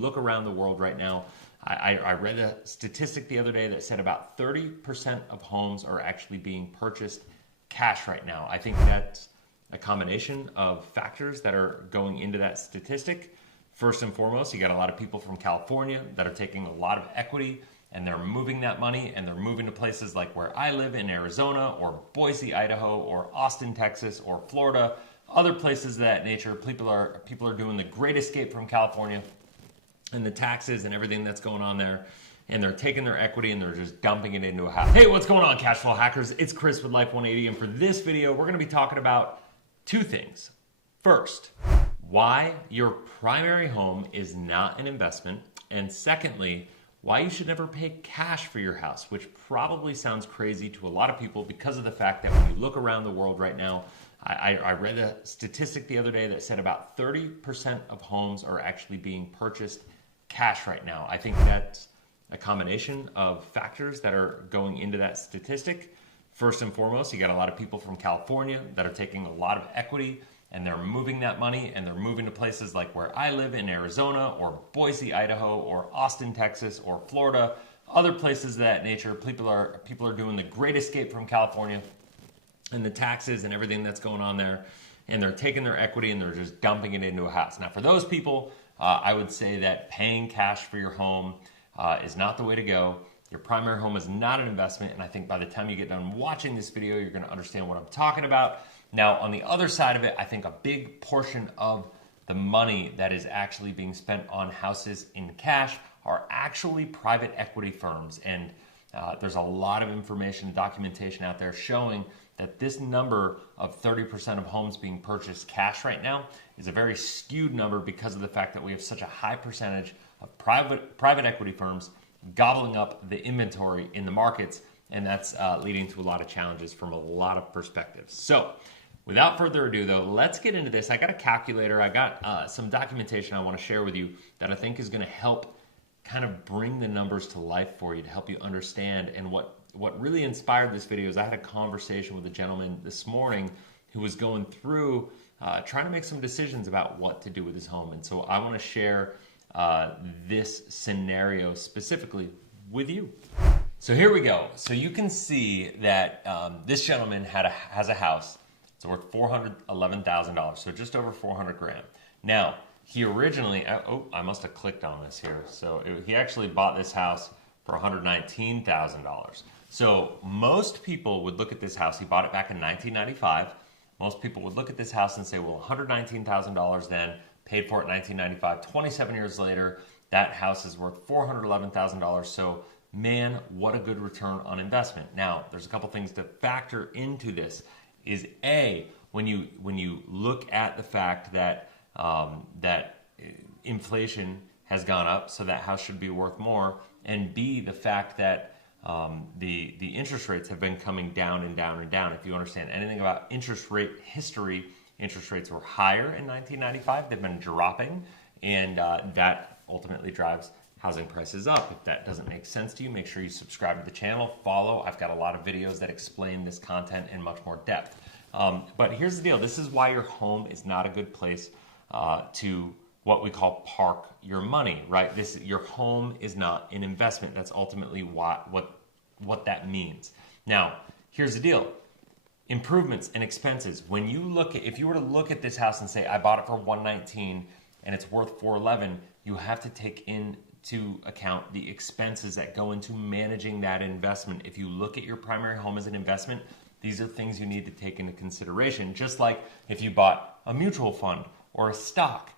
look around the world right now, I read a statistic the other day that said about 30% of homes are actually being purchased cash right now. I think that's a combination of factors that are going into that statistic. First and foremost, you got a lot of people from California that are taking a lot of equity and they're moving that money and they're moving to places like where I live in Arizona or Boise, Idaho, or Austin, Texas, or Florida, other places of that nature. People are doing the great escape from California and the taxes and everything that's going on there. And they're taking their equity and they're just dumping it into a house. Hey, what's going on, cash flow hackers? It's Chris with Life 180. And for this video, we're going to be talking about two things. First, why your primary home is not an investment. And secondly, why you should never pay cash for your house, which probably sounds crazy to a lot of people because of the fact that when you look around the world right now, I read a statistic the other day that said about 30% of homes are actually being purchased cash right now. I think that's a combination of factors that are going into that statistic. First and foremost, you got a lot of people from California that are taking a lot of equity and they're moving that money and they're moving to places like where I live in Arizona or Boise, Idaho, or Austin, Texas, or Florida, other places of that nature. People are doing the great escape from California and the taxes and everything that's going on there. And they're taking their equity and they're just dumping it into a house. Now for those people, I would say that paying cash for your home is not the way to go. Your primary home is not an investment, and I think by the time you get done watching this video, you're going to understand what I'm talking about. Now, on the other side of it, I think a big portion of the money that is actually being spent on houses in cash are actually private equity firms, and there's a lot of information, documentation out there showing that this number of 30% of homes being purchased cash right now is a very skewed number because of the fact that we have such a high percentage of private equity firms gobbling up the inventory in the markets, and that's leading to a lot of challenges from a lot of perspectives. So without further ado though, let's get into this. I got a calculator, I got some documentation I want to share with you that I think is going to help kind of bring the numbers to life for you to help you understand. And what really inspired this video is I had a conversation with a gentleman this morning who was going through trying to make some decisions about what to do with his home. And so I want to share this scenario specifically with you. So here we go. So you can see that this gentleman has a house. It's worth $411,000, so just over 400 grand. Now, he originally, I must have clicked on this here. So he actually bought this house for $119,000. So most people would look at this house. He bought it back in 1995. Most people would look at this house and say, well, $119,000 then, paid for it in 1995. 27 years later, that house is worth $411,000. So, man, what a good return on investment. Now, there's a couple things to factor into this. Is A, when you look at the fact that inflation has gone up, so that house should be worth more, and B, the fact that the interest rates have been coming down and down and down. If you understand anything about interest rate history, interest rates were higher in 1995. They've been dropping, and that ultimately drives housing prices up. If that doesn't make sense to you, make sure you subscribe to the channel, follow. I've got a lot of videos that explain this content in much more depth. But here's the deal. This is why your home is not a good place to what we call park your money, right? Your home is not an investment. That's ultimately what that means. Now, here's the deal. Improvements and expenses. If you were to look at this house and say, I bought it for $119 and it's worth $411, you have to take into account the expenses that go into managing that investment. If you look at your primary home as an investment, these are things you need to take into consideration. Just like if you bought a mutual fund or a stock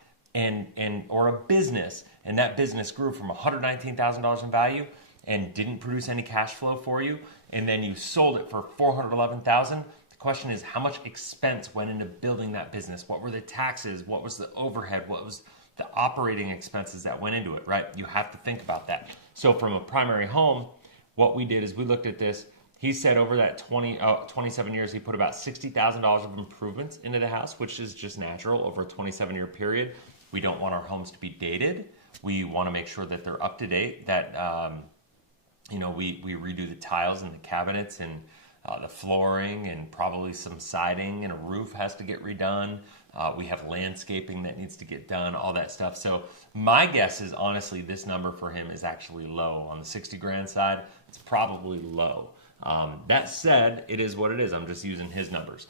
or a business, and that business grew from $119,000 in value and didn't produce any cash flow for you, and then you sold it for $411,000. The question is, how much expense went into building that business? What were the taxes? What was the overhead? What was the operating expenses that went into it, right? You have to think about that. So from a primary home, what we did is we looked at this. He said over that 27 years, he put about $60,000 of improvements into the house, which is just natural over a 27-year period. We don't want our homes to be dated. We want to make sure that they're up to date, that we redo the tiles and the cabinets and the flooring and probably some siding, and a roof has to get redone. We have landscaping that needs to get done, all that stuff. So my guess is honestly this number for him is actually low. On the 60 grand side, it's probably low. That said, it is what it is. I'm just using his numbers.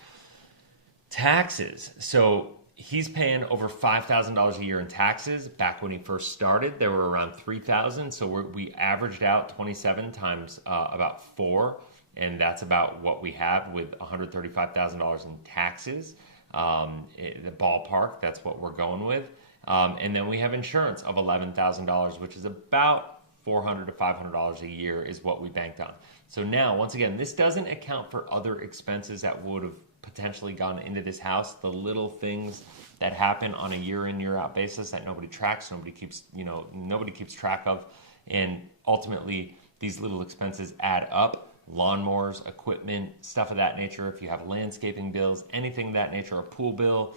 Taxes. So he's paying over $5,000 a year in taxes. Back when he first started, they were around $3,000. So we averaged out 27 times about 4, and that's about what we have with $135,000 in taxes. The ballpark, that's what we're going with. And then we have insurance of $11,000, which is about $400 to $500 a year is what we banked on. So now, once again, this doesn't account for other expenses that would have potentially gone into this house, the little things that happen on a year in, year out basis that nobody tracks, nobody keeps track of. And ultimately, these little expenses add up. Lawnmowers, equipment, stuff of that nature. If you have landscaping bills, anything of that nature, a pool bill,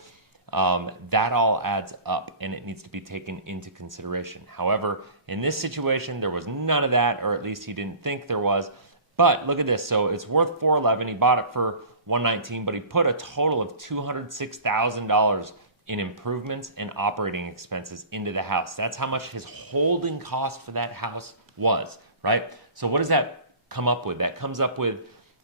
that all adds up and it needs to be taken into consideration. However, in this situation, there was none of that, or at least he didn't think there was. But look at this. So it's worth $411. He bought it for $119, but he put a total of $206,000 in improvements and operating expenses into the house. That's how much his holding cost for that house was, right? So what does that come up with? That comes up with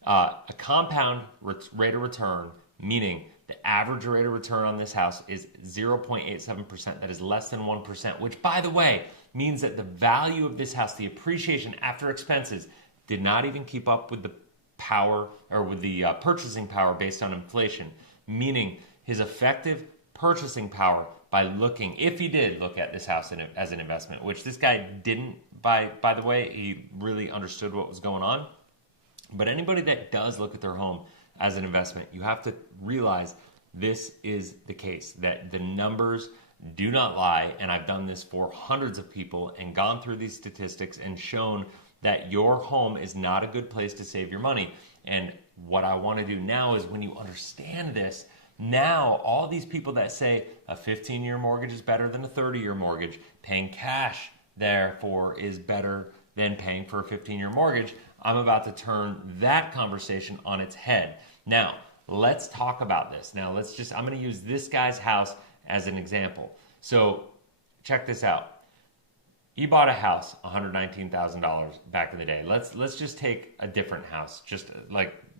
a compound rate of return, meaning the average rate of return on this house is 0.87%. That is less than 1%, which, by the way, means that the value of this house, the appreciation after expenses, did not even keep up with the power or with the purchasing power based on inflation, meaning his effective purchasing power by looking, if he did look at this house as an investment, which this guy didn't, by the way, he really understood what was going on. But anybody that does look at their home as an investment, you have to realize this is the case, that the numbers do not lie. And I've done this for hundreds of people and gone through these statistics and shown that your home is not a good place to save your money. And what I want to do now is, when you understand this, now all these people that say a 15-year mortgage is better than a 30-year mortgage, paying cash therefore is better than paying for a 15-year mortgage, I'm about to turn that conversation on its head. Now, let's talk about this. Now, I'm going to use this guy's house as an example. So check this out. He bought a house, $119,000 back in the day. Let's just take a different house.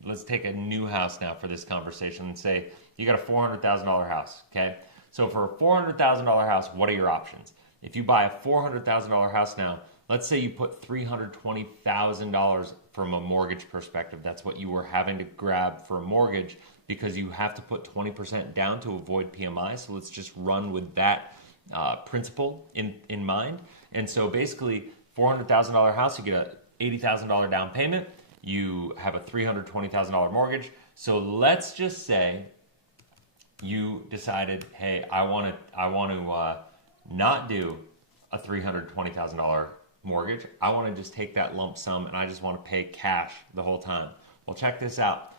Let's take a new house now for this conversation and say you got a $400,000 house, okay? So for a $400,000 house, what are your options? If you buy a $400,000 house now, let's say you put $320,000 from a mortgage perspective. That's what you were having to grab for a mortgage because you have to put 20% down to avoid PMI. So let's just run with that principle in mind. And so basically, $400,000 house, you get a $80,000 down payment. You have a $320,000 mortgage. So let's just say you decided, hey, I want to not do a $320,000 mortgage. I want to just take that lump sum and I just want to pay cash the whole time. Well, check this out.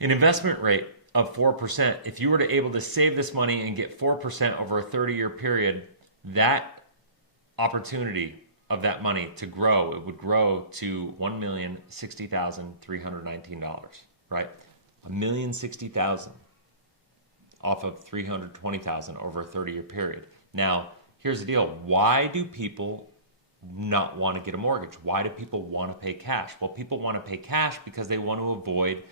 An investment rate of 4%, if you were to able to save this money and get 4% over a 30-year period, that opportunity of that money to grow, it would grow to $1,060,319, right? $1,060,000 off of $320,000 over a 30-year period. Now, here's the deal. Why do people not want to get a mortgage? Why do people want to pay cash? Well, people want to pay cash because they want to avoid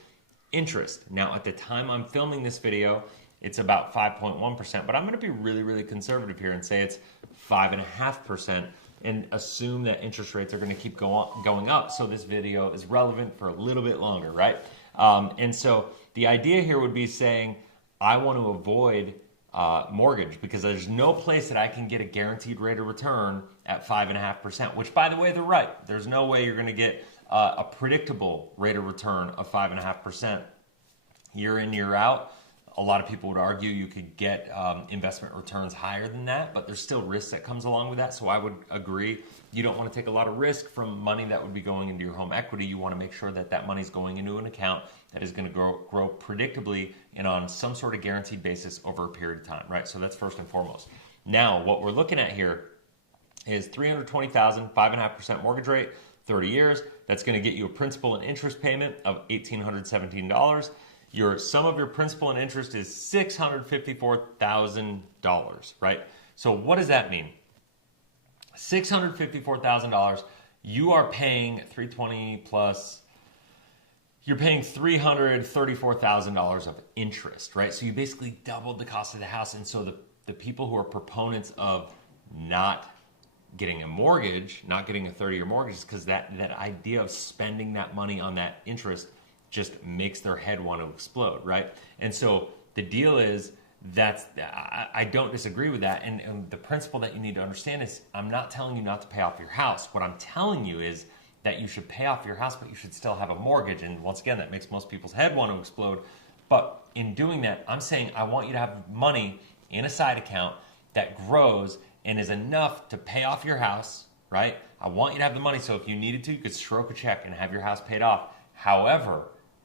interest. Now, at the time I'm filming this video, it's about 5.1%, but I'm going to be really, really conservative here and say it's 5.5% and assume that interest rates are going to keep going up. So this video is relevant for a little bit longer, right? And so the idea here would be saying, I want to avoid mortgage because there's no place that I can get a guaranteed rate of return at 5.5%, which, by the way, they're right. There's no way you're going to get a predictable rate of return of 5.5% year in, year out. A lot of people would argue you could get investment returns higher than that, but there's still risk that comes along with that. So I would agree. You don't want to take a lot of risk from money that would be going into your home equity. You want to make sure that that money is going into an account that is going to grow predictably and on some sort of guaranteed basis over a period of time, right? So that's first and foremost. Now, what we're looking at here is $320,000, 5.5% mortgage rate, 30 years. That's going to get you a principal and interest payment of $1,817. your sum of your principal and interest is $654,000, right? So what does that mean? $654,000, you are paying 320 plus, you're paying $334,000 of interest, right? So you basically doubled the cost of the house. And so the people who are proponents of not getting a mortgage, not getting a 30-year mortgage, is because that idea of spending that money on that interest just makes their head want to explode, right? And so the deal is I don't disagree with that. And the principle that you need to understand is I'm not telling you not to pay off your house. What I'm telling you is that you should pay off your house, but you should still have a mortgage. And once again, that makes most people's head want to explode. But in doing that, I'm saying I want you to have money in a side account that grows and is enough to pay off your house, right? I want you to have the money so if you needed to, you could stroke a check and have your house paid off. However,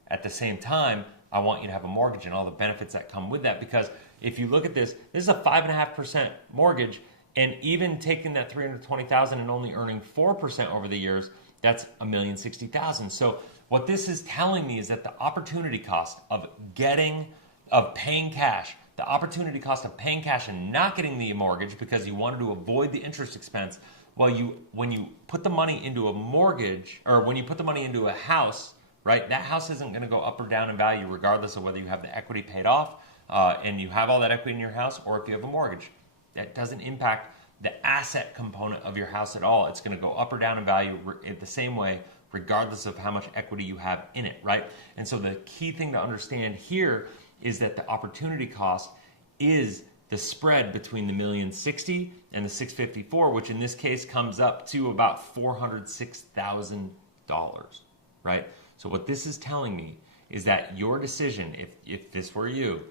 at the same time, I want you to have a mortgage and all the benefits that come with that, because if you look at this is a 5.5% mortgage, and even taking that $320,000 and only earning 4% over the years, that's $1,060,000. So what this is telling me is that the opportunity cost of paying cash, the opportunity cost of paying cash and not getting the mortgage because you wanted to avoid the interest expense, well, when you put the money into a mortgage, or when you put the money into a house, right, that house isn't going to go up or down in value regardless of whether you have the equity paid off and you have all that equity in your house, or if you have a mortgage. That doesn't impact the asset component of your house at all. It's going to go up or down in value the same way, regardless of how much equity you have in it, right? And so the key thing to understand here is that the opportunity cost is the spread between the $1,060,000 and the $654,000, which in this case comes up to about $406,000, right? So what this is telling me is that your decision, if this were you,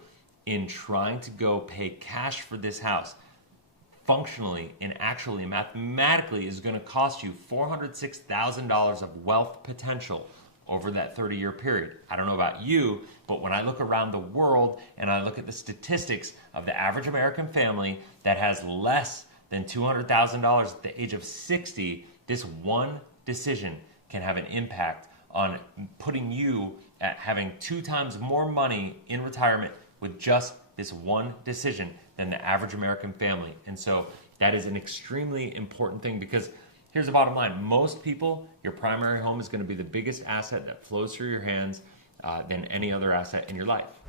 in trying to go pay cash for this house, functionally and actually mathematically is going to cost you $406,000 of wealth potential over that 30-year period. I don't know about you, but when I look around the world and I look at the statistics of the average American family that has less than $200,000 at the age of 60, this one decision can have an impact on putting you at having 2 times more money in retirement with just this one decision than the average American family. And so that is an extremely important thing, because here's the bottom line. Most people, your primary home is going to be the biggest asset that flows through your hands than any other asset in your life.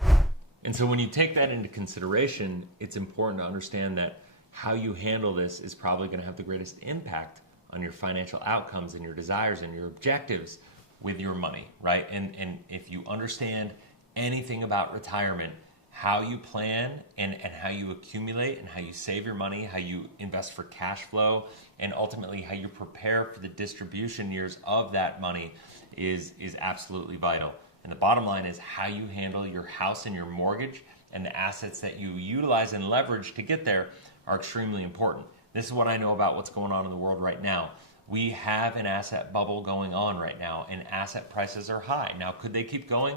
And so when you take that into consideration, it's important to understand that how you handle this is probably going to have the greatest impact on your financial outcomes and your desires and your objectives with your money, right? And if you understand anything about retirement, how you plan and how you accumulate and how you save your money, how you invest for cash flow, and ultimately how you prepare for the distribution years of that money is absolutely vital. And the bottom line is how you handle your house and your mortgage and the assets that you utilize and leverage to get there are extremely important. This is what I know about what's going on in the world right now. We have an asset bubble going on right now, and asset prices are high. Now, could they keep going?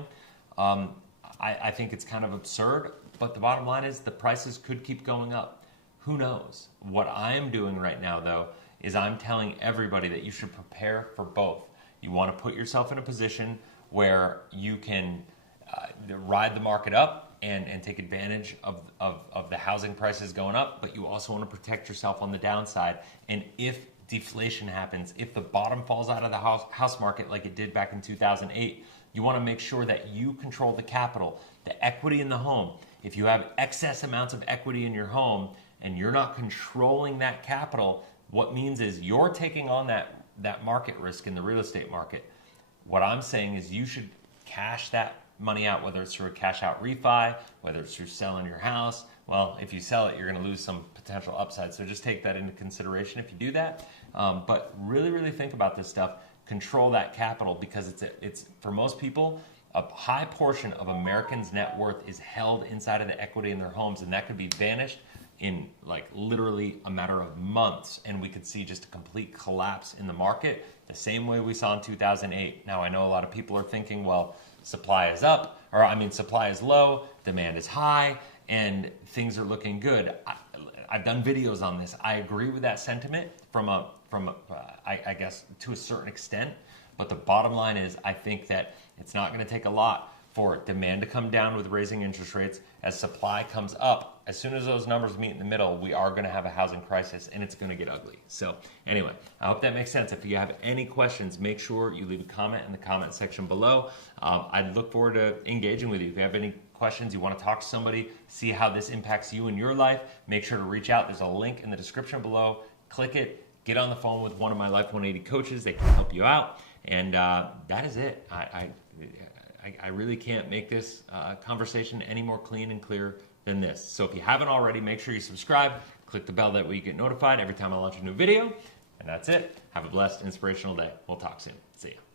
I think it's kind of absurd, but the bottom line is the prices could keep going up. Who knows? What I am doing right now, though, is I'm telling everybody that you should prepare for both. You want to put yourself in a position where you can ride the market up and take advantage of the housing prices going up, but you also want to protect yourself on the downside. And if deflation happens, if the bottom falls out of the house market like it did back in 2008, you want to make sure that you control the capital, the equity in the home. If you have excess amounts of equity in your home and you're not controlling that capital, what means is you're taking on that market risk in the real estate market. What I'm saying is you should cash that money out, whether it's through a cash out refi, whether it's through selling your house. Well, if you sell it, you're going to lose some potential upside. So just take that into consideration if you do that. But really, really think about this stuff. Control that capital, because it's for most people, a high portion of Americans' net worth is held inside of the equity in their homes, and that could be vanished in like literally a matter of months, and we could see just a complete collapse in the market the same way we saw in 2008. Now, I know a lot of people are thinking, well, supply is up, or supply is low, demand is high, and things are looking good. I've done videos on this. I agree with that sentiment I guess to a certain extent, but the bottom line is I think that it's not going to take a lot for demand to come down with raising interest rates. As supply comes up, as soon as those numbers meet in the middle, we are going to have a housing crisis, and it's going to get ugly. So anyway, I hope that makes sense. If you have any questions, make sure you leave a comment in the comment section below. I'd look forward to engaging with you. If you have any questions, you want to talk to somebody, see how this impacts you in your life, make sure to reach out. There's a link in the description below. Click it. Get on the phone with one of my Life 180 coaches. They can help you out. And that is it. I really can't make this conversation any more clean and clear than this. So if you haven't already, make sure you subscribe. Click the bell that way you get notified every time I launch a new video. And that's it. Have a blessed, inspirational day. We'll talk soon. See ya.